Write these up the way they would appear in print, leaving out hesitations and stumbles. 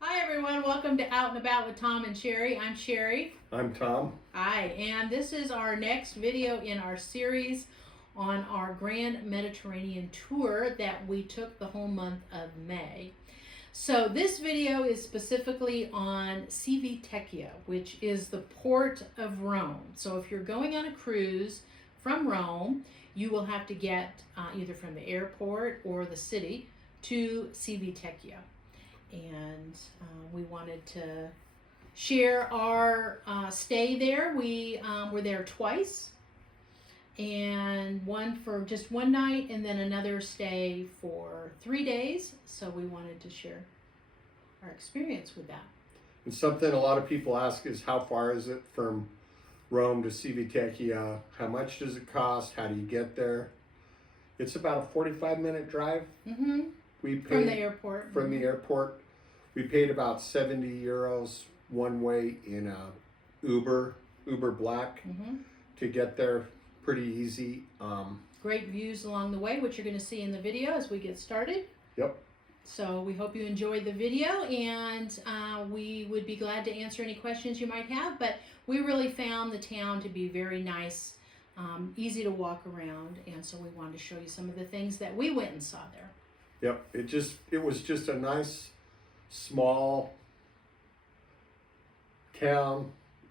Hi everyone, welcome to Out and About with Tom and Sherry. I'm Sherry. I'm Tom. Hi, and this is our next video in our series on our Grand Mediterranean tour that we took the whole month of May. So this video is specifically on Civitavecchia, which is the port of Rome. So if you're going on a cruise from Rome, you will have to get either from the airport or the city to Civitavecchia. And we wanted to share our stay there. We were there twice, and one for just one night and then another stay for 3 days. So we wanted to share our experience with that. And something a lot of people ask is how far is it from Rome to Civitavecchia? How much does it cost? How do you get there? It's about a 45-minute drive. Mm-hmm. We paid From the airport. From the airport. We paid about 70 euros one way in a Uber Black to get there. Pretty easy. Great views along the way, which you're going to see in the video as we get started. Yep. So we hope you enjoyed the video, and we would be glad to answer any questions you might have. But we really found the town to be very nice, easy to walk around, and so we wanted to show you some of the things that we went and saw there. Yep. It was just a nice, small town,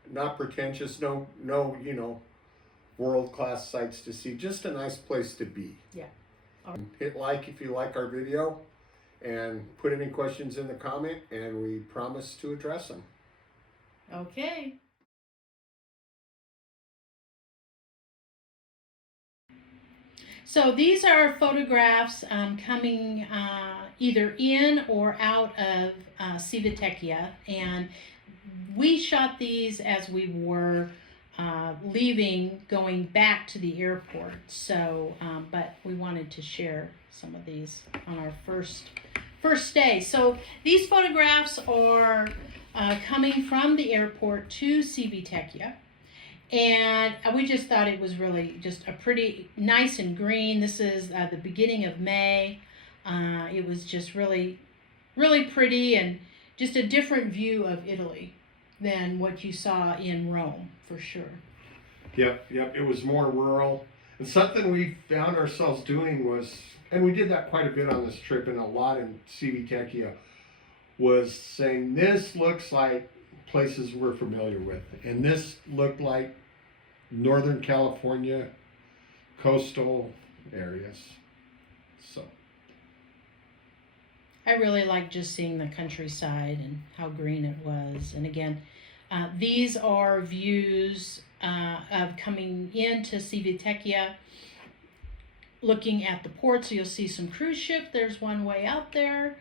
not pretentious, no, world-class sights to see, just a nice place to be. Yeah. Hit like if you like our video, and put any questions in the comment, and we promise to address them. Okay. So these are photographs coming either in or out of Civitavecchia, and we shot these as we were leaving, going back to the airport. So, but we wanted to share some of these on our first stay. So these photographs are coming from the airport to Civitavecchia. And we just thought it was really just a pretty nice and green. This is the beginning of May. It was just really, really pretty, and just a different view of Italy than what you saw in Rome, for sure. Yep. It was more rural. And something we found ourselves doing was, and we did that quite a bit on this trip and a lot in Civitavecchia, was saying this looks like places we're familiar with, and this looked like Northern California coastal areas. So I really like just seeing the countryside and how green it was. And again, these are views of coming into Civitavecchia, looking at the port. So you'll see some cruise ship. There's one way out there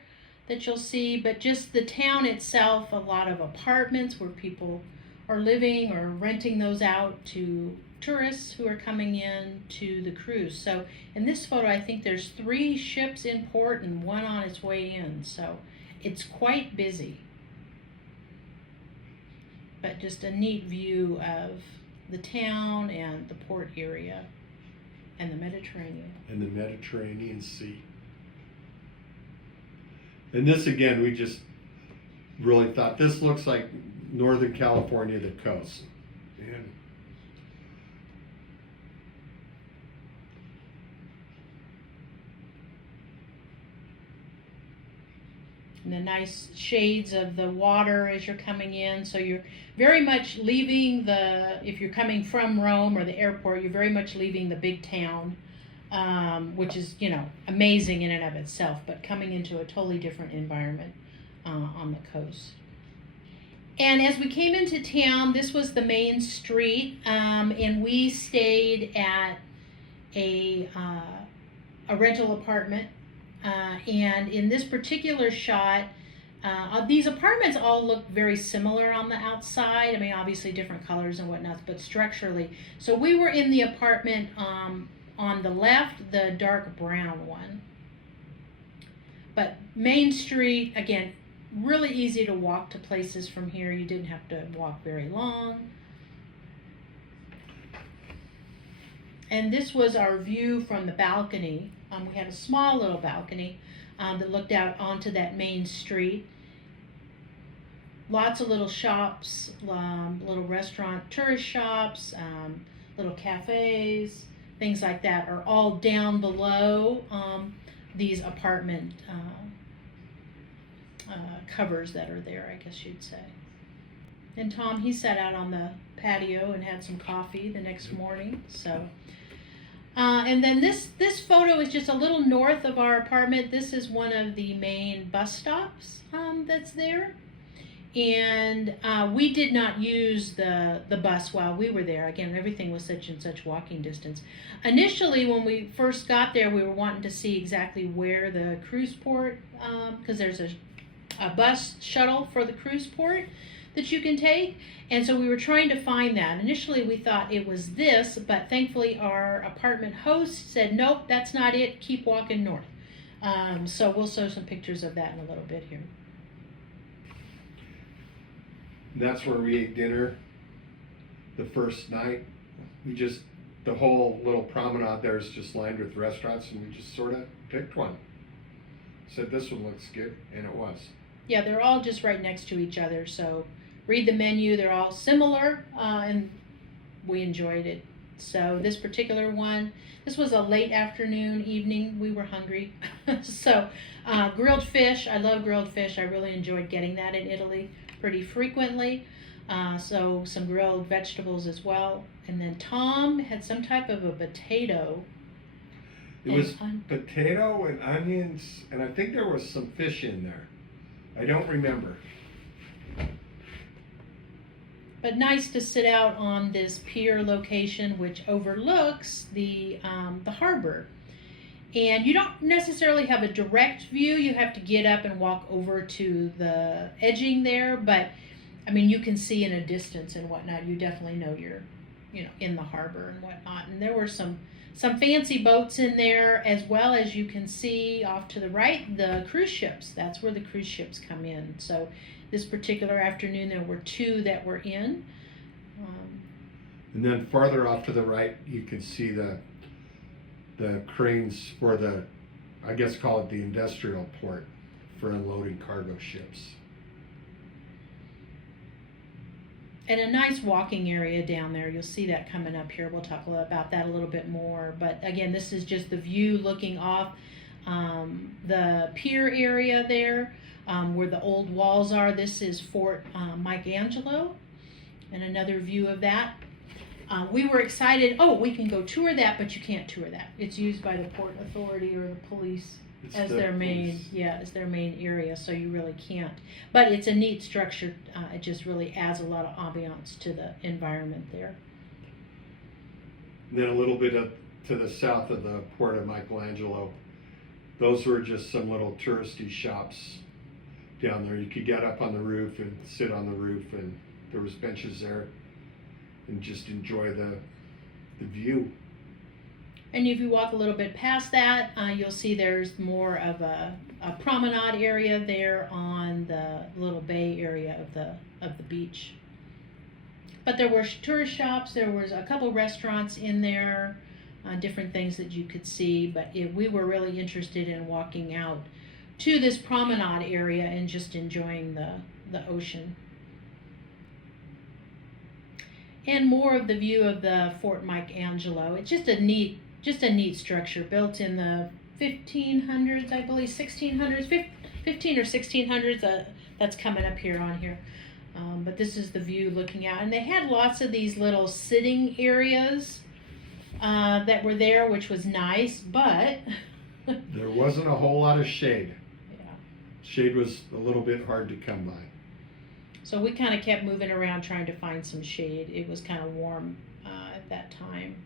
that you'll see, but just the town itself, a lot of apartments where people are living or renting those out to tourists who are coming in to the cruise. So in this photo, I think there's 3 ships in port and one on its way in. So it's quite busy, but just a neat view of the town and the port area and the Mediterranean. And the Mediterranean Sea. And this, again, we just really thought this looks like Northern California, the coast. And the nice shades of the water as you're coming in. So you're very much leaving if you're coming from Rome or the airport, you're very much leaving the big town, which is, amazing in and of itself, but coming into a totally different environment on the coast. And as we came into town, this was the main street, and we stayed at a rental apartment. And in this particular shot, these apartments all look very similar on the outside. I mean, obviously different colors and whatnot, but structurally. So we were in the apartment on the left, the dark brown one. But Main Street, again, really easy to walk to places from here. You didn't have to walk very long. And this was our view from the balcony. We had a small little balcony that looked out onto that main street. lots of little shops, little restaurant, tourist shops, little cafes, things like that are all down below these apartment covers that are there, I guess you'd say. And Tom, he sat out on the patio and had some coffee the next morning. So, and then this photo is just a little north of our apartment. This is one of the main bus stops that's there. And we did not use the bus while we were there. Again, everything was such and such walking distance. Initially, when we first got there, we were wanting to see exactly where the cruise port, because there's a bus shuttle for the cruise port that you can take. And so we were trying to find that. Initially, we thought it was this, but thankfully our apartment host said, nope, that's not it. Keep walking north. So we'll show some pictures of that in a little bit here. That's where we ate dinner the first night. The whole little promenade there is just lined with restaurants, and we just sort of picked one. Said this one looks good, and it was. Yeah, they're all just right next to each other, so read the menu. They're all similar, and we enjoyed it. So this particular one, this was a late afternoon, evening. We were hungry. So grilled fish. I love grilled fish. I really enjoyed getting that in Italy pretty frequently. So some grilled vegetables as well. And then Tom had some type of a potato. It was potato and onions, and I think there was some fish in there. I don't remember. But nice to sit out on this pier location, which overlooks the harbor. And you don't necessarily have a direct view. You have to get up and walk over to the edging there. But, I mean, you can see in a distance and whatnot. You definitely know you're, in the harbor and whatnot. And there were some fancy boats in there, as well as you can see off to the right, the cruise ships. That's where the cruise ships come in. So this particular afternoon, there were 2 that were in. And then farther off to the right, you can see the cranes for I guess call it the industrial port for unloading cargo ships. And a nice walking area down there. You'll see that coming up here. We'll talk about that a little bit more. But again, this is just the view looking off the pier area there, where the old walls are. This is Fort Michelangelo, and another view of that. We were excited. Oh, we can go tour that, but you can't tour that. It's used by the Port Authority or the police as their main, as their main area, so you really can't. But it's a neat structure. It just really adds a lot of ambiance to the environment there. And then a little bit to the south of the Port of Michelangelo, those were just some little touristy shops down there. You could get up on the roof and sit on the roof, and there was benches there, and just enjoy the view. And if you walk a little bit past that, you'll see there's more of a promenade area there on the little bay area of the beach. But there were tourist shops, there was a couple restaurants in there, different things that you could see, but we were really interested in walking out to this promenade area and just enjoying the ocean. And more of the view of the Fort Michelangelo. It's just a neat structure built in the 1500s, I believe, 1600s, 15 or 1600s. That's coming up here on here. But this is the view looking out. And they had lots of these little sitting areas that were there, which was nice, but there wasn't a whole lot of shade. Yeah. Shade was a little bit hard to come by. So we kind of kept moving around trying to find some shade. It was kind of warm at that time.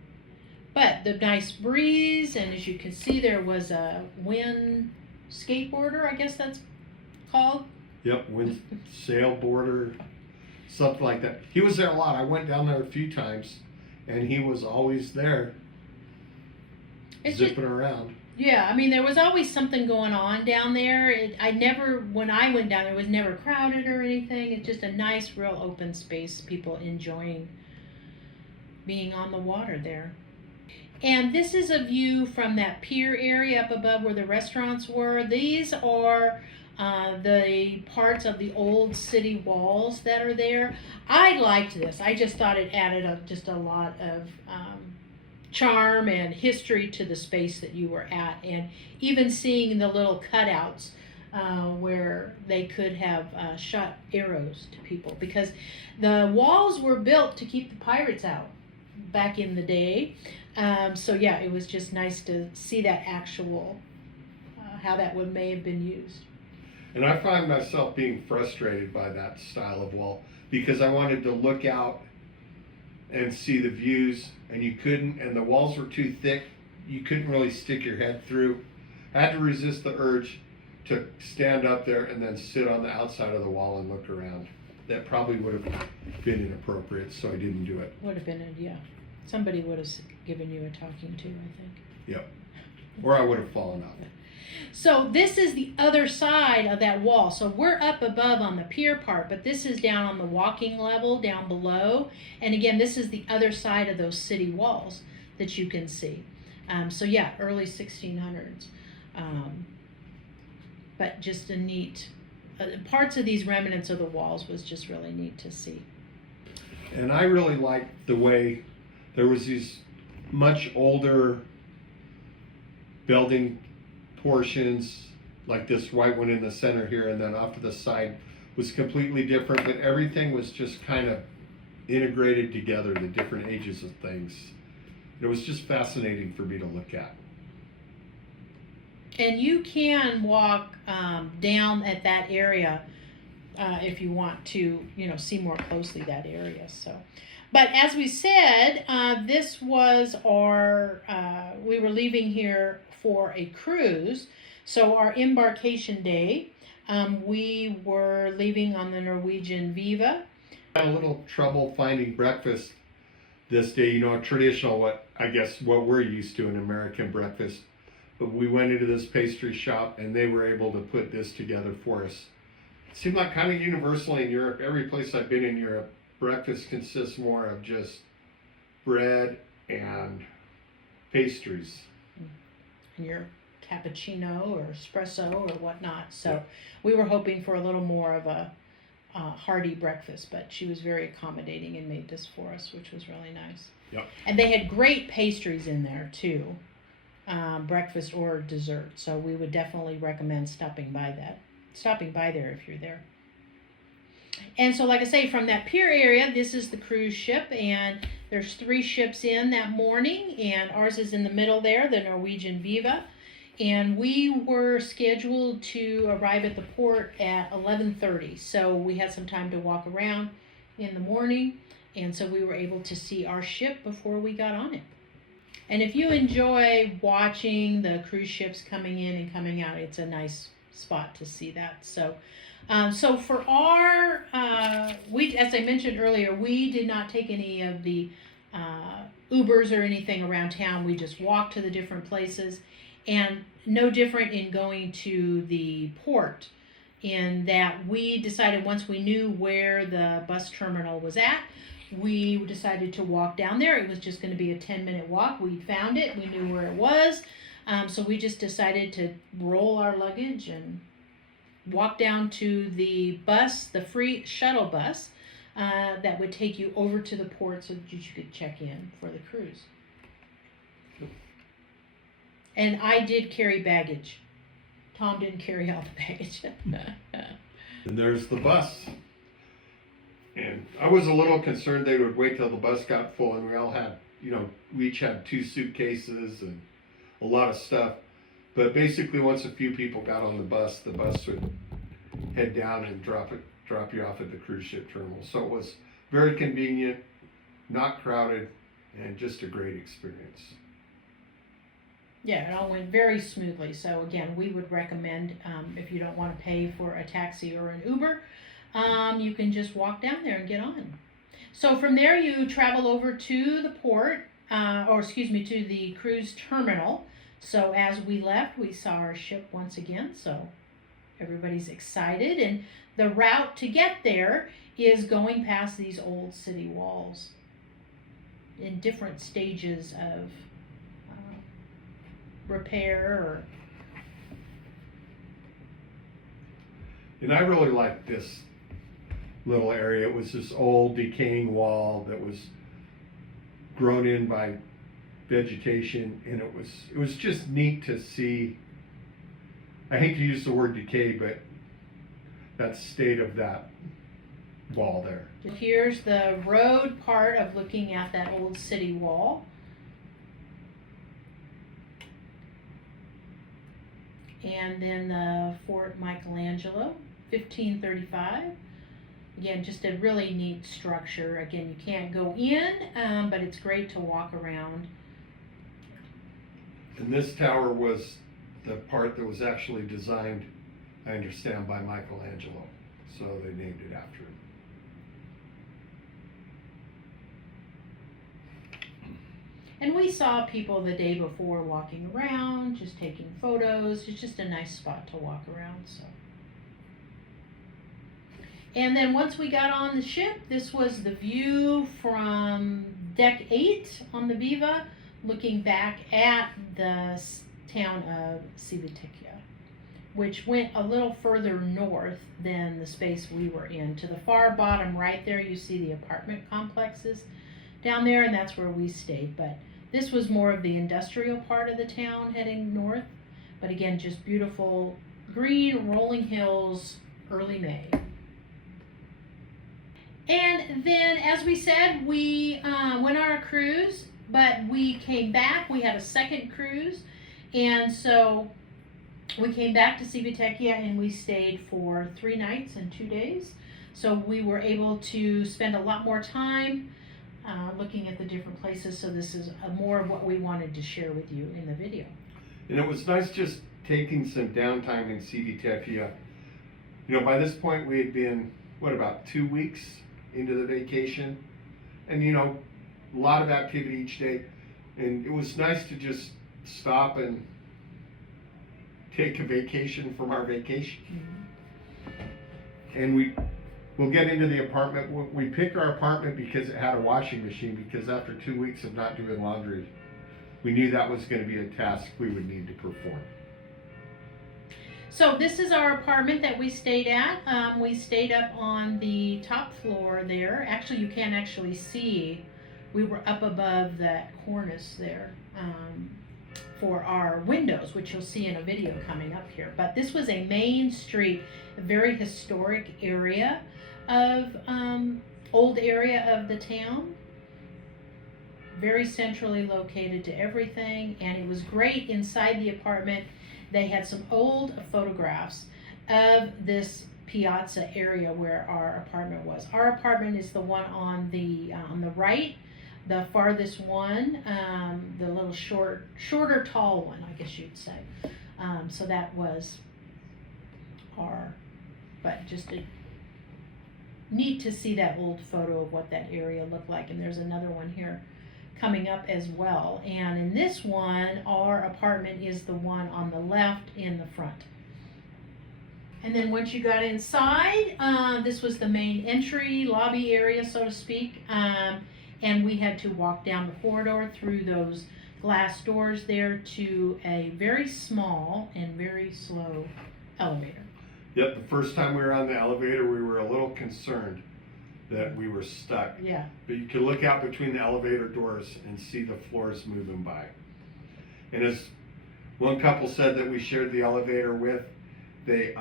But the nice breeze, and as you can see, there was a wind skateboarder, I guess that's called. Yep, wind sailboarder, something like that. He was there a lot. I went down there a few times, and he was always there, zipping around. Yeah, I mean, there was always something going on down there. When I went down there, it was never crowded or anything. It's just a nice, real open space, people enjoying being on the water there. And this is a view from that pier area up above where the restaurants were. These are the parts of the old city walls that are there. I liked this. I just thought it added just a lot of charm and history to the space that you were at, and even seeing the little cutouts where they could have shot arrows to people, because the walls were built to keep the pirates out back in the day. So yeah, it was just nice to see that actual how that may have been used. And I find myself being frustrated by that style of wall because I wanted to look out and see the views, and you couldn't, and the walls were too thick. You couldn't really stick your head through. I had to resist the urge to stand up there and then sit on the outside of the wall and look around. That probably would have been inappropriate, so I didn't do it. Would have been, yeah. Somebody would have given you a talking to, I think. Yep. Or I would have fallen off. So this is the other side of that wall. So we're up above on the pier part, but this is down on the walking level down below. And again, this is the other side of those city walls that you can see. So yeah, early 1600s. But just a neat, parts of these remnants of the walls was just really neat to see. And I really liked the way there was these much older building portions, like this white one in the center here, and then off to the side was completely different, but everything was just kind of integrated together, the different ages of things. It was just fascinating for me to look at. And you can walk down at that area if you want to, see more closely that area. So, but as we said, this was we were leaving here for a cruise. So our embarkation day, we were leaving on the Norwegian Viva. I had a little trouble finding breakfast this day, traditional, what we're used to, an American breakfast. But we went into this pastry shop and they were able to put this together for us. It seemed like kind of universal in Europe. Every place I've been in Europe, breakfast consists more of just bread and pastries. And your cappuccino or espresso or whatnot. So we were hoping for a little more of a hearty breakfast, but she was very accommodating and made this for us, which was really nice. Yep. And they had great pastries in there too, breakfast or dessert. So we would definitely recommend stopping by there if you're there. And so, like I say, from that pier area, this is the cruise ship, and there's 3 ships in that morning, and ours is in the middle there, the Norwegian Viva. And we were scheduled to arrive at the port at 11:30, so we had some time to walk around in the morning, and so we were able to see our ship before we got on it. And if you enjoy watching the cruise ships coming in and coming out, it's a nice spot to see that. So for our, as I mentioned earlier, we did not take any of the Ubers or anything around town. We just walked to the different places, and no different in going to the port, in that we decided once we knew where the bus terminal was at, we decided to walk down there. It was just going to be a 10-minute walk. We found it. We knew where it was. So we just decided to roll our luggage and walk down to the bus, the free shuttle bus that would take you over to the port so that you could check in for the cruise. And I did carry baggage. Tom didn't carry all the baggage. And there's the bus. And I was a little concerned they would wait till the bus got full, and we all had, we each had 2 suitcases and a lot of stuff. But basically, once a few people got on the bus would head down and drop you off at the cruise ship terminal. So it was very convenient, not crowded, and just a great experience. Yeah, it all went very smoothly. So again, we would recommend, if you don't want to pay for a taxi or an Uber, you can just walk down there and get on. So from there, you travel over to the port, to the cruise terminal. So as we left, we saw our ship once again. So everybody's excited, and the route to get there is going past these old city walls in different stages of repair. And I really liked this little area. It was this old decaying wall that was grown in by vegetation, and it was just neat to see. I hate to use the word decay, but that state of that wall there. Here's the road part of looking at that old city wall. And then the Fort Michelangelo, 1535. Again, just a really neat structure. Again, you can't go in, but it's great to walk around. And this tower was the part that was actually designed, I understand, by Michelangelo. So they named it after him. And we saw people the day before walking around, just taking photos. It's just a nice spot to walk around. So. And then once we got on the ship, this was the view from deck 8 on the Viva, looking back at the town of Civitavecchia, which went a little further north than the space we were in. To the far bottom right there, you see the apartment complexes down there, and that's where we stayed. But this was more of the industrial part of the town heading north. But again, just beautiful green rolling hills, early May. And then, as we said, we went on our cruise, but we came back. We had a second cruise, and so we came back to Civitavecchia and we stayed for 3 nights and 2 days. So we were able to spend a lot more time looking at the different places. So this is more of what we wanted to share with you in the video. And it was nice just taking some downtime in Civitavecchia. You know, by this point we had been, about 2 weeks into the vacation, and you know, a lot of activity each day, and it was nice to just stop and take a vacation from our vacation. Mm-hmm. And we'll get into the apartment. We picked our apartment because it had a washing machine, because after 2 weeks of not doing laundry, we knew that was going to be a task we would need to perform. So this is our apartment that we stayed at. We stayed up on the top floor there. Actually, you can't actually see. We were up above that cornice there for our windows, which you'll see in a video coming up here. But this was a main street, a very historic area of old area of the town. Very centrally located to everything, and it was great inside the apartment. They had some old photographs of this piazza area where our apartment was. Our apartment is the one on the right, the farthest one, the little shorter tall one, I guess you'd say. So that was but just neat to see that old photo of what that area looked like. And there's another one here coming up as well. And in this one, our apartment is the one on the left in the front. And then once you got inside, this was the main entry lobby area, so to speak. And we had to walk down the corridor through those glass doors there to a very small and very slow elevator. Yep, the first time we were on the elevator, we were a little concerned that we were stuck. Yeah. But you could look out between the elevator doors and see the floors moving by. And as one couple said that we shared the elevator with, they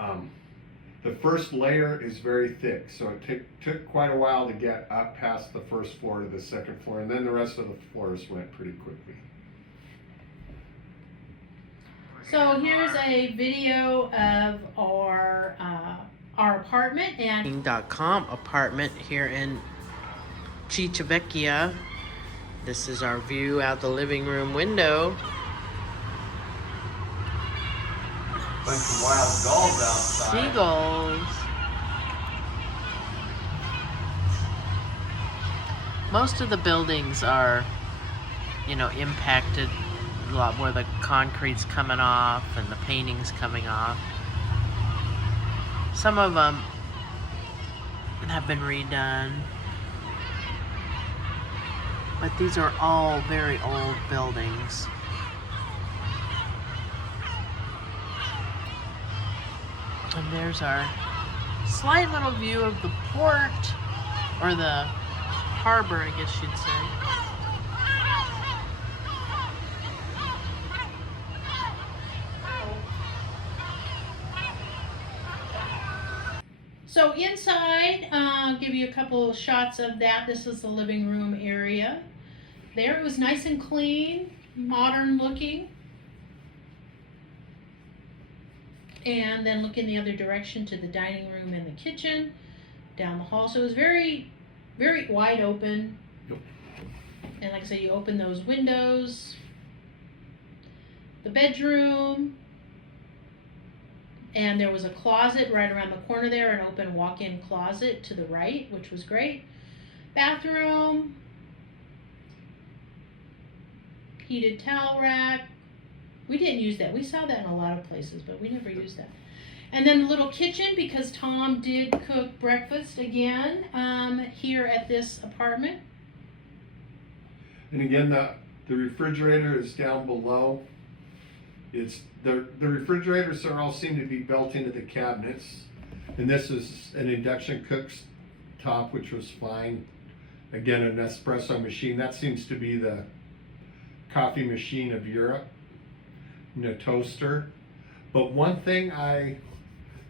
the first layer is very thick, so it took quite a while to get up past the first floor to the second floor, and then the rest of the floors went pretty quickly. So here's a video of our apartment and .com apartment here in Civitavecchia. This is our view out the living room window. Bunch of wild gulls outside. Seagulls. Most of the buildings are, impacted a lot where the concrete's coming off and the painting's coming off. Some of them have been redone, but these are all very old buildings. And there's our slight little view of the port, or the harbor, I guess you'd say. So inside, I'll give you a couple shots of that. This is the living room area. There, it was nice and clean, modern looking. And then look in the other direction to the dining room and the kitchen, down the hall. So it was very, very wide open. Yep. And like I said, you open those windows. The bedroom. And there was a closet right around the corner there, an open walk-in closet to the right, which was great. Bathroom. Heated towel rack. We didn't use that. We saw that in a lot of places, but we never used that. And then the little kitchen, because Tom did cook breakfast again here at this apartment. And again, the refrigerator is down below. It's the refrigerators are all seem to be built into the cabinets, and this is an induction cooktop, which was fine. Again, an espresso machine. That seems to be the coffee machine of Europe. And a toaster. But one thing I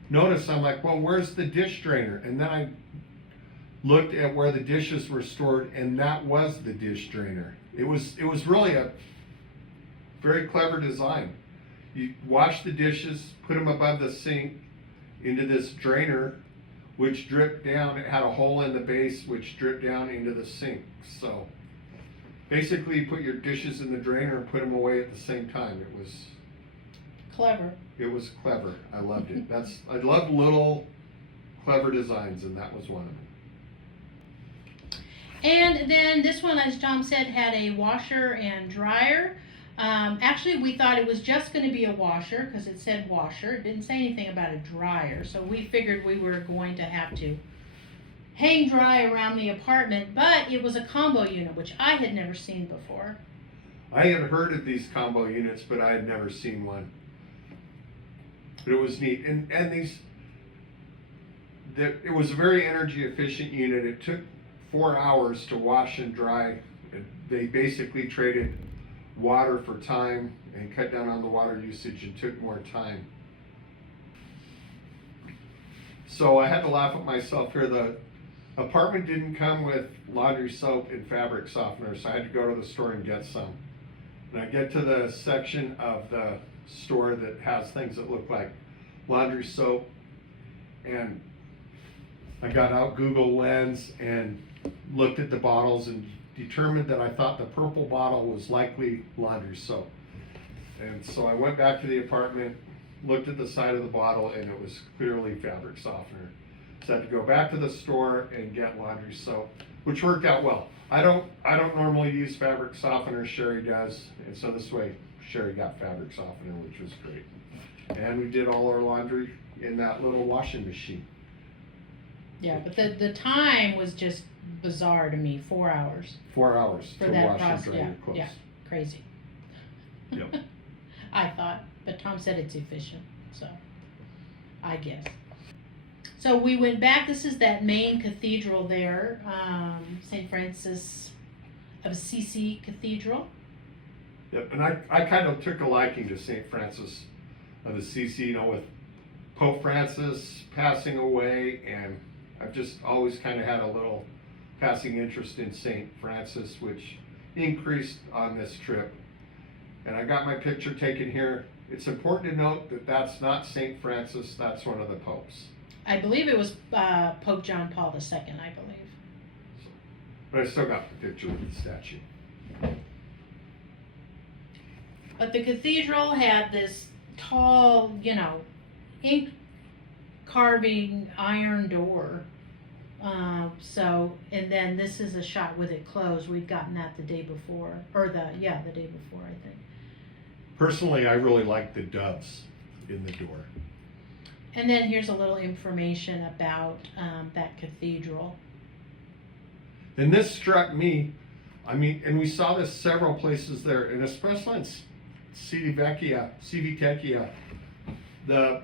noticed, I'm like, well, where's the dish drainer? And then I looked at where the dishes were stored, and that was the dish drainer. It was really a very clever design. You wash the dishes, put them above the sink into this drainer, which dripped down. It had a hole in the base, which dripped down into the sink. So basically, you put your dishes in the drainer and put them away at the same time. It was Clever. It was clever. I loved it. I love little clever designs, and that was one of them. And then this one, as Tom said, had a washer and dryer. Actually, we thought it was just going to be a washer because it said washer. It didn't say anything about a dryer. So we figured we were going to have to hang dry around the apartment. But it was a combo unit, which I had never seen before. I had heard of these combo units, but I had never seen one. But it was neat. And it was a very energy efficient unit. It took 4 hours to wash and dry. They basically traded water for time and cut down on the water usage and took more time. So I had to laugh at myself here. The apartment didn't come with laundry soap and fabric softener, so I had to go to the store and get some. And I get to the section of the store that has things that look like laundry soap, and I got out Google Lens and looked at the bottles and determined that I thought the purple bottle was likely laundry soap. And so I went back to the apartment, looked at the side of the bottle, and it was clearly fabric softener. So I had to go back to the store and get laundry soap, which worked out well. I don't normally use fabric softener. Sherry does, and so this way Sherry got fabric softener, which was great. And we did all our laundry in that little washing machine. Yeah, but the time was just bizarre to me. 4 hours 4 hours for to that wash and process. dry Yeah, your clothes. yeah, crazy. Yep. I thought, but Tom said it's efficient, so I guess. So we went back. This is that main cathedral there, St. Francis of Assisi Cathedral. Yep, and I kind of took a liking to St. Francis of Assisi, with Pope Francis passing away, and I've just always kind of had a little passing interest in St. Francis, which increased on this trip. And I got my picture taken here. It's important to note that that's not St. Francis, that's one of the popes. I believe it was Pope John Paul II, I believe. So, but I still got the picture with the statue. But the cathedral had this tall, ink carving iron door. And then this is a shot with it closed. We'd gotten that the day before, the day before, I think. Personally, I really like the doves in the door. And then here's a little information about that cathedral. And this struck me, and we saw this several places there, and especially in Civitavecchia, the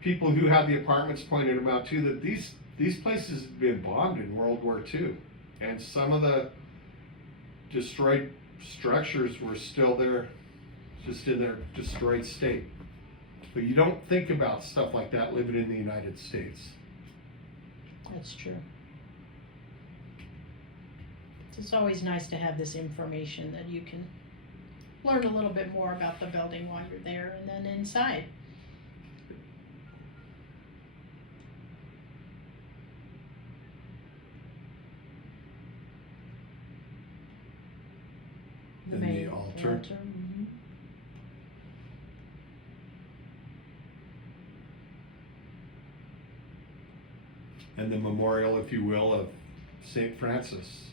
people who had the apartments pointed them out too, that these places had been bombed in World War II, and some of the destroyed structures were still there, just in their destroyed state. But you don't think about stuff like that living in the United States. That's true. It's always nice to have this information that you can learn a little bit more about the building while you're there and then inside. And the altar. Mhm. And the memorial, if you will, of St. Francis.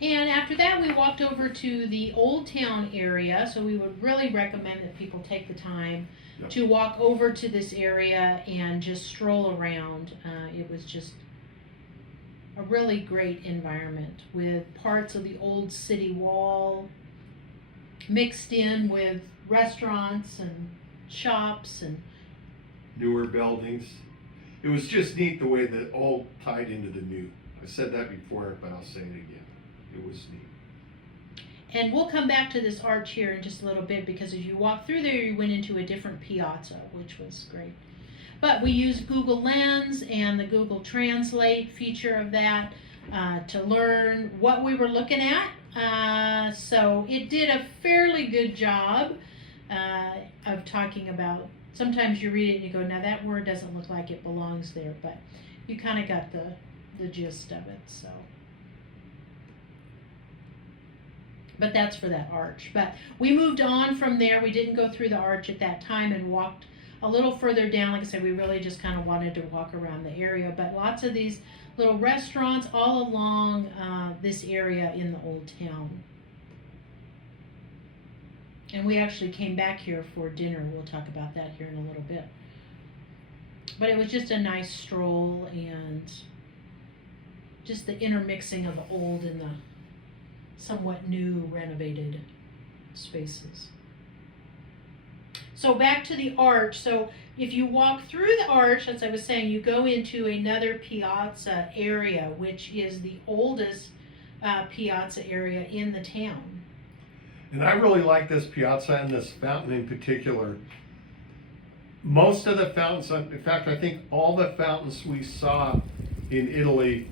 And after that, we walked over to the Old Town area. So we would really recommend that people take the time Yep. to walk over to this area and just stroll around. It was just a really great environment with parts of the old city wall mixed in with restaurants and shops and Newer buildings. It was just neat the way the old tied into the new. I said that before, but I'll say it again. It was neat. And we'll come back to this arch here in just a little bit, because as you walk through there, you went into a different piazza, which was great. But we used Google Lens and the Google Translate feature of that to learn what we were looking at. So it did a fairly good job of talking about, sometimes you read it and you go, now that word doesn't look like it belongs there, but you kind of got the gist of it. So. But that's for that arch. But we moved on from there. We didn't go through the arch at that time and walked a little further down. Like I said, we really just kind of wanted to walk around the area. But lots of these little restaurants all along this area in the old town. And we actually came back here for dinner. We'll talk about that here in a little bit. But it was just a nice stroll and just the intermixing of the old and the somewhat new renovated spaces. So back to the arch. So if you walk through the arch, as I was saying, you go into another piazza area, which is the oldest piazza area in the town. And I really like this piazza and this fountain in particular. Most of the fountains, in fact, I think all the fountains we saw in Italy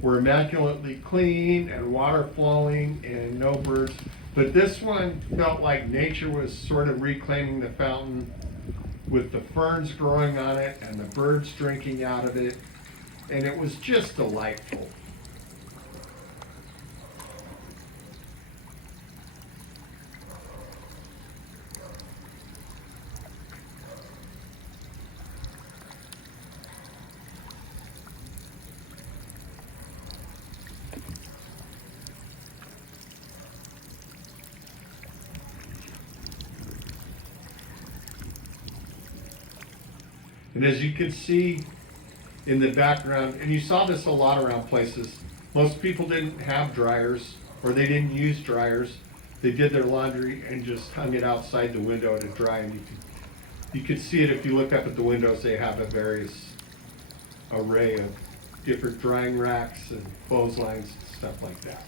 were immaculately clean and water flowing and no birds. But this one felt like nature was sort of reclaiming the fountain with the ferns growing on it and the birds drinking out of it. And it was just delightful. And as you can see in the background, and you saw this a lot around places, most people didn't have dryers, or they didn't use dryers. They did their laundry and just hung it outside the window to dry. And you could see it if you look up at the windows. They have a various array of different drying racks and clotheslines and stuff like that.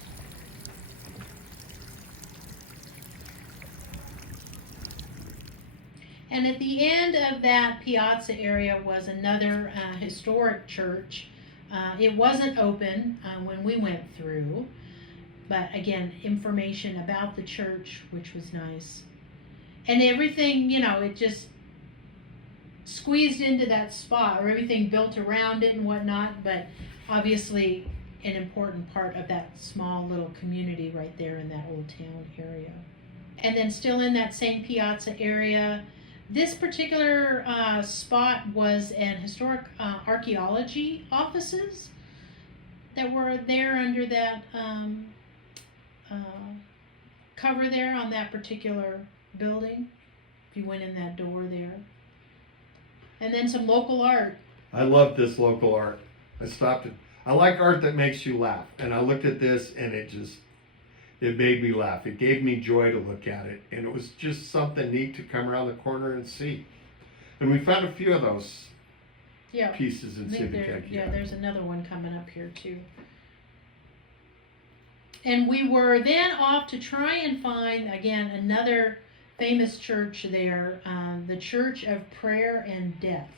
And at the end of that piazza area was another historic church. It wasn't open when we went through, but again, information about the church, which was nice. And everything, you know, it just squeezed into that spot, or everything built around it and whatnot, but obviously an important part of that small little community right there in that old town area. And then still in that same piazza area, this particular spot was an historic archaeology offices that were there under that cover there on that particular building, if you went in that door there. And then some local art. I love this local art. I like art that makes you laugh. And I looked at this and it made me laugh. It gave me joy to look at it. And it was just something neat to come around the corner and see. And we found a few of those Yeah. pieces in I think Civitavecchia. yeah, there's another one coming up here too. And we were then off to try and find, again, another famous church there, the Church of Prayer and Death.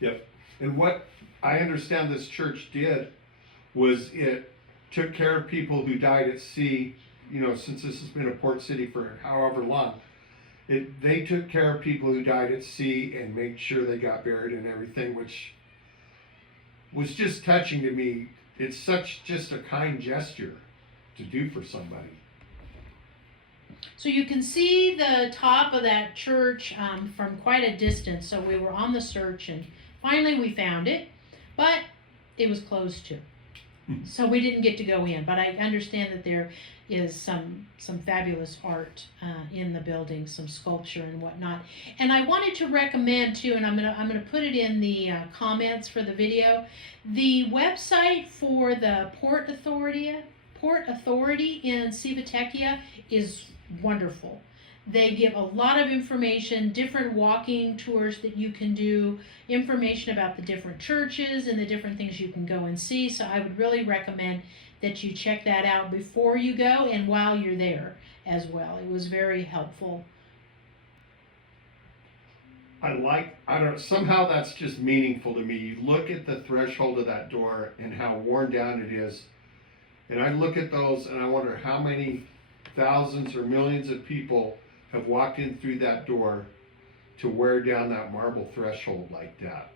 Yep. And what I understand this church did was it took care of people who died at sea, you know, since this has been a port city for however long. They took care of people who died at sea and made sure they got buried and everything, which was just touching to me. It's such just a kind gesture to do for somebody. So you can see the top of that church from quite a distance. So we were on the search and finally we found it, but it was closed too. So we didn't get to go in, but I understand that there is some fabulous art in the building, some sculpture and whatnot. And I wanted to recommend too, and I'm gonna put it in the comments for the video, the website for the Port Authority in Civitavecchia is wonderful. They give a lot of information, different walking tours that you can do, information about the different churches and the different things you can go and see. So I would really recommend that you check that out before you go and while you're there as well. It was very helpful. Somehow that's just meaningful to me. You look at the threshold of that door and how worn down it is. And I look at those and I wonder how many thousands or millions of people have walked in through that door to wear down that marble threshold like that.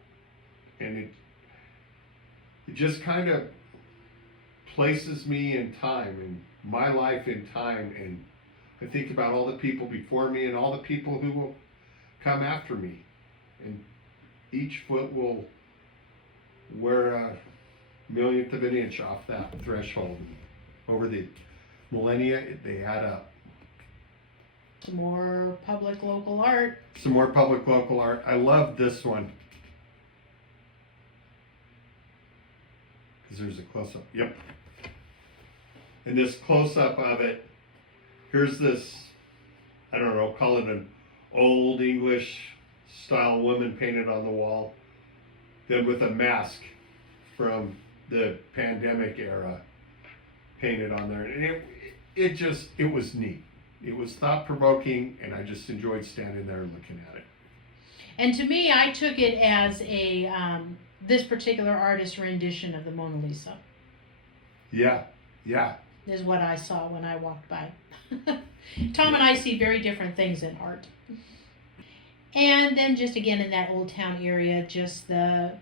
And it just kind of places me in time, and my life in time, and I think about all the people before me and all the people who will come after me. And each foot will wear a millionth of an inch off that threshold. Over the millennia, they add up. Some more public local art. Some more public local art. I love this one. Because there's a close-up. Yep. And this close-up of it, here's this, I don't know, call it an old English style woman painted on the wall. Then with a mask from the pandemic era painted on there. And it was neat. It was thought-provoking, and I just enjoyed standing there and looking at it. And to me, I took it as this particular artist's rendition of the Mona Lisa. Yeah. Is what I saw when I walked by. Tom and I see very different things in art. And then just again in that Old Town area, just the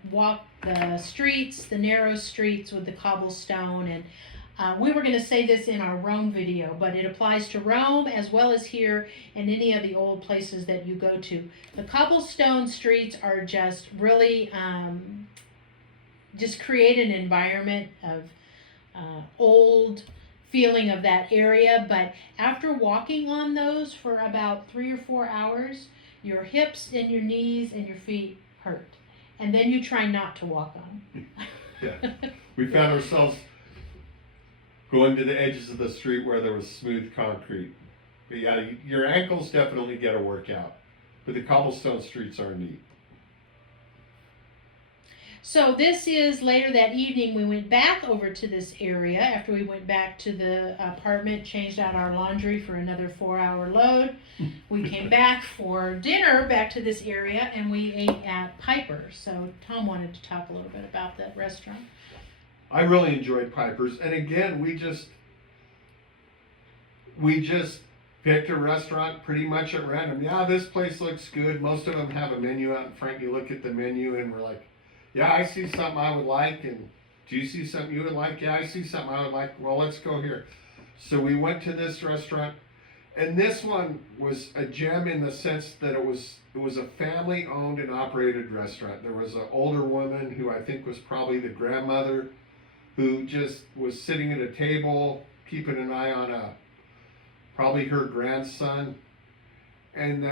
streets, the narrow streets with the cobblestone. And we were going to say this in our Rome video, but it applies to Rome as well as here and any of the old places that you go to. The cobblestone streets are just really just create an environment of old feeling of that area. But after walking on those for about 3 or 4 hours, your hips and your knees and your feet hurt. And then you try not to walk on. Yeah. We found ourselves going to the edges of the street where there was smooth concrete. But yeah, your ankles definitely get a workout. But the cobblestone streets are neat. So this is later that evening. We went back over to this area after we went back to the apartment, changed out our laundry for another 4-hour load. We came back for dinner back to this area and we ate at Piper's. So Tom wanted to talk a little bit about that restaurant. I really enjoyed Piper's, and again, we just picked a restaurant pretty much at random. Yeah, this place looks good. Most of them have a menu out in front. You look at the menu and we're like, yeah, I see something I would like, and do you see something you would like? Yeah, I see something I would like. Well, let's go here. So we went to this restaurant, and this one was a gem in the sense that it was a family-owned and operated restaurant. There was an older woman who I think was probably the grandmother, who just was sitting at a table, keeping an eye on probably her grandson, and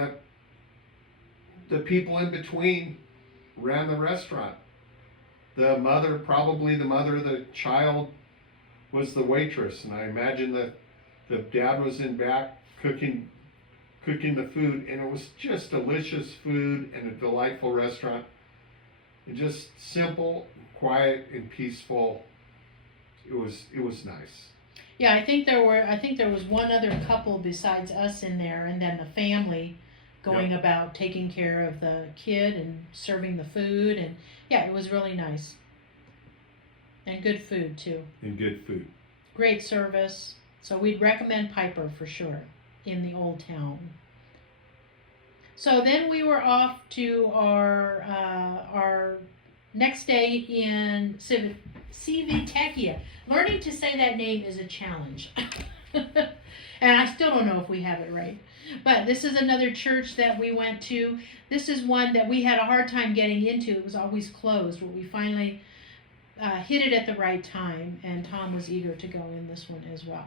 the people in between ran the restaurant. probably the mother of the child was the waitress, and I imagine that the dad was in back cooking the food, and it was just delicious food and a delightful restaurant, and just simple, quiet, and peaceful. It was nice. Yeah, I think there was one other couple besides us in there, and then the family going about taking care of the kid and serving the food, and yeah, it was really nice. And good food too. And good food. Great service. So we'd recommend Piper for sure in the old town. So then we were off to our next day in Civitavecchia. Learning to say that name is a challenge. And I still don't know if we have it right. But this is another church that we went to. This is one that we had a hard time getting into. It was always closed, but we finally hit it at the right time, and Tom was eager to go in this one as well.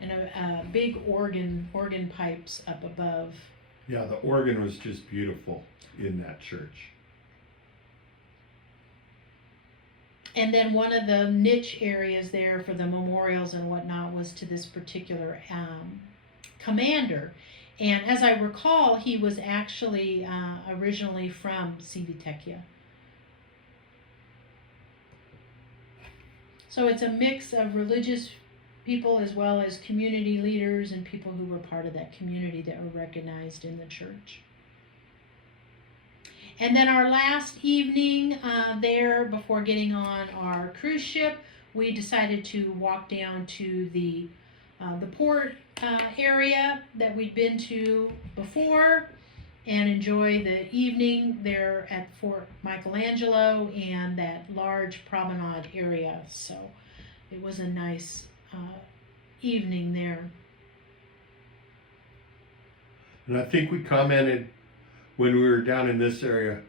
And a big organ pipes up above. Yeah, the organ was just beautiful in that church. And then one of the niche areas there for the memorials and whatnot was to this particular commander. And as I recall, he was actually originally from Civitavecchia. So it's a mix of religious people as well as community leaders and people who were part of that community that were recognized in the church. And then our last evening there, before getting on our cruise ship, we decided to walk down to the port area that we'd been to before and enjoy the evening there at Fort Michelangelo and that large promenade area. So it was a nice evening there. And I think we commented when we were down in this area,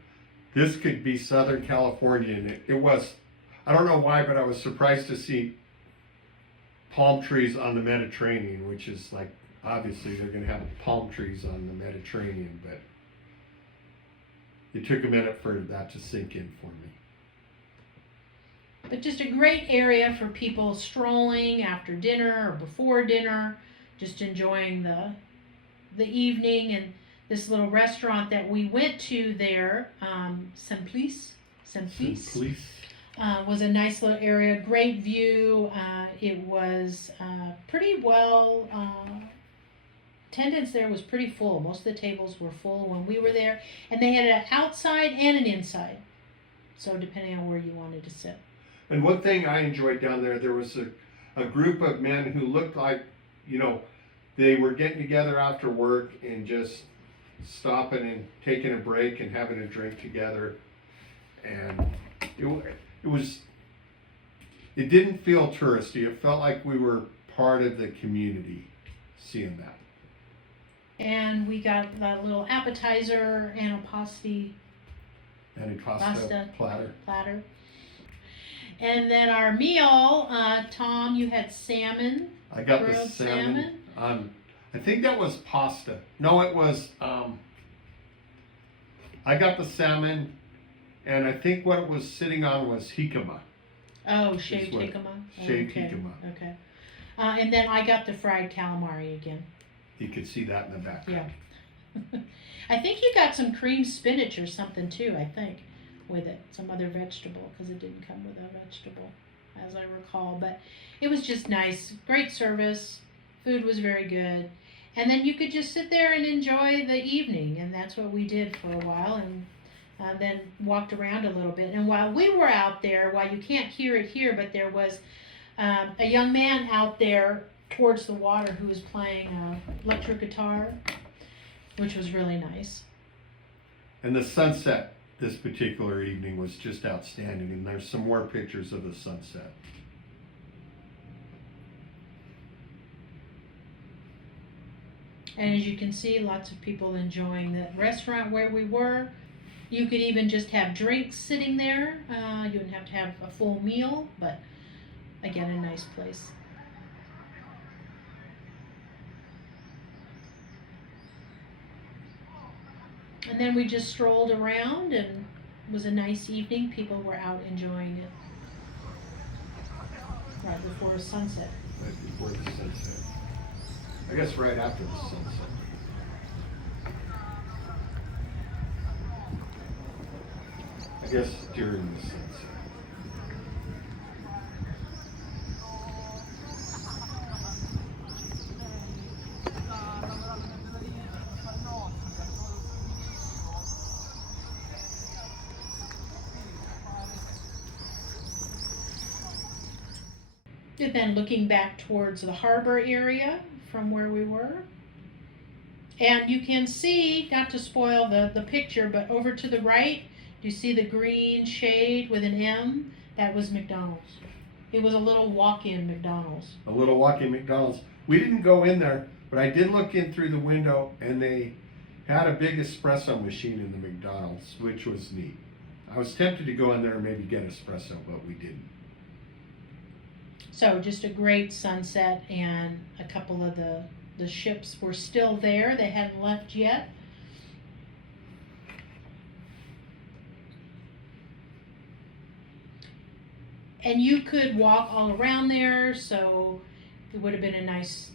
this could be Southern California, and it was, I don't know why, but I was surprised to see palm trees on the Mediterranean, which is like, obviously they're going to have palm trees on the Mediterranean, but it took a minute for that to sink in for me. But just a great area for people strolling after dinner or before dinner, just enjoying the evening. And this little restaurant that we went to there, Simplice, was a nice little area, great view. It was pretty well, attendance there was pretty full. Most of the tables were full when we were there. And they had an outside and an inside. So depending on where you wanted to sit. And one thing I enjoyed down there, there was a group of men who looked like, they were getting together after work and just stopping and taking a break and having a drink together. And it didn't feel touristy. It felt like we were part of the community seeing that. And we got that little appetizer and a pasta platter. And then our meal, Tom, you had salmon. I got the salmon. I think that was pasta. No, it was. I got the salmon, and I think what it was sitting on was jicama. Oh, shaved jicama. Shaved jicama. Okay. And then I got the fried calamari again. You could see that in the background. Yeah. I think you got some creamed spinach or something too, I think, with it. Some other vegetable, because it didn't come with a vegetable, as I recall. But it was just nice. Great service. Food was very good. And then you could just sit there and enjoy the evening. And that's what we did for a while. And then walked around a little bit. And while we were out there, while you can't hear it here, but there was a young man out there towards the water who was playing electric guitar, which was really nice. And the sunset this particular evening was just outstanding, and there's some more pictures of the sunset. And as you can see, lots of people enjoying the restaurant where we were. You could even just have drinks sitting there. You wouldn't have to have a full meal, but again, a nice place. And then we just strolled around, and it was a nice evening. People were out enjoying it right before sunset. Right before the sunset. I guess right after the sunset. I guess during the sunset. And then looking back towards the harbor area from where we were. And you can see, not to spoil the picture, but over to the right, do you see the green shade with an M? That was McDonald's. It was a little walk-in McDonald's. A little walk-in McDonald's. We didn't go in there, but I did look in through the window, and they had a big espresso machine in the McDonald's, which was neat. I was tempted to go in there and maybe get espresso, but we didn't. So just a great sunset, and a couple of the ships were still there. They hadn't left yet. And you could walk all around there, so it would have been a nice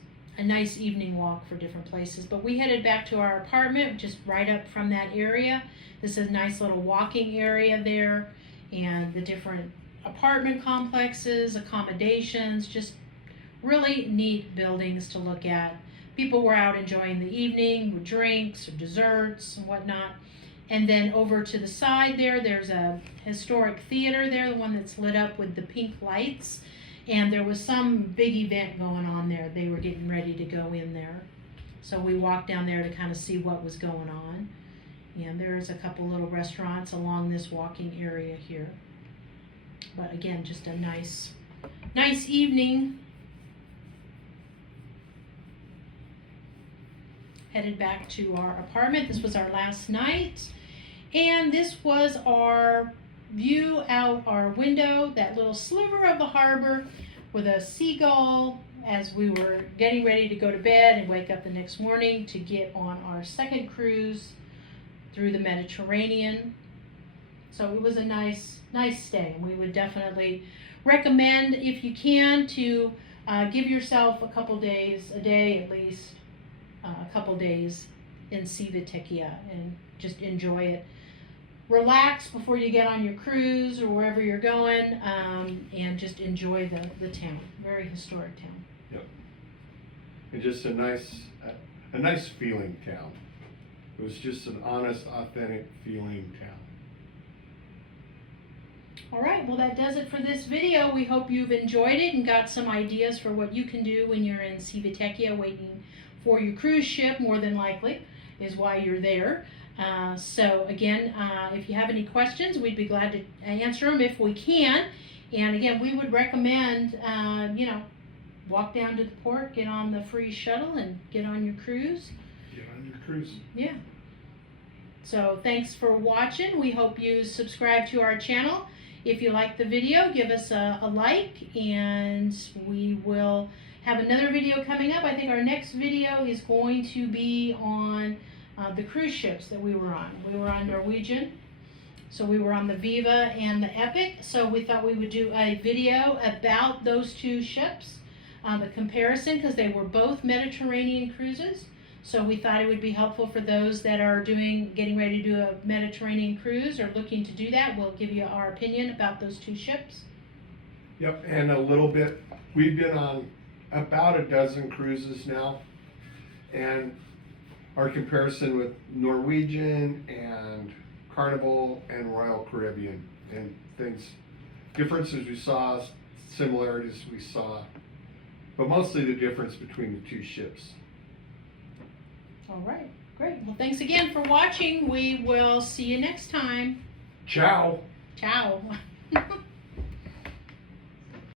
evening walk for different places. But we headed back to our apartment, just right up from that area. This is a nice little walking area there, and the different apartment complexes, accommodations, just really neat buildings to look at. People were out enjoying the evening with drinks or desserts and whatnot. And then over to the side there's a historic theater there, the one that's lit up with the pink lights. And there was some big event going on there. They were getting ready to go in there. So we walked down there to kind of see what was going on. And there's a couple little restaurants along this walking area here. But again, just a nice evening. Headed back to our apartment. This was our last night. And this was our view out our window, that little sliver of the harbor with a seagull as we were getting ready to go to bed and wake up the next morning to get on our second cruise through the Mediterranean. So it was a nice stay, and we would definitely recommend, if you can, to give yourself a couple days, a day at least, a couple days in Civitavecchia and just enjoy it. Relax before you get on your cruise or wherever you're going, and just enjoy the town. Very historic town. Yep. And just a nice feeling town. It was just an honest, authentic feeling town. All right, well, that does it for this video. We hope you've enjoyed it and got some ideas for what you can do when you're in Civitavecchia waiting for your cruise ship, more than likely, is why you're there. So again, if you have any questions, we'd be glad to answer them if we can. And again, we would recommend, walk down to the port, get on the free shuttle, and get on your cruise. Get on your cruise. Yeah. So thanks for watching. We hope you subscribe to our channel. If you like the video, give us a like, and we will have another video coming up. I think our next video is going to be on the cruise ships that we were on. We were on Norwegian, so we were on the Viva and the Epic, so we thought we would do a video about those two ships, the comparison, because they were both Mediterranean cruises. So we thought it would be helpful for those that are getting ready to do a Mediterranean cruise or looking to do that. We'll give you our opinion about those two ships. Yep, and a little bit, we've been on about a dozen cruises now, and our comparison with Norwegian and Carnival and Royal Caribbean, and things, differences we saw, similarities we saw, but mostly the difference between the two ships. All right, great. Well, thanks again for watching. We will see you next time. Ciao. Ciao.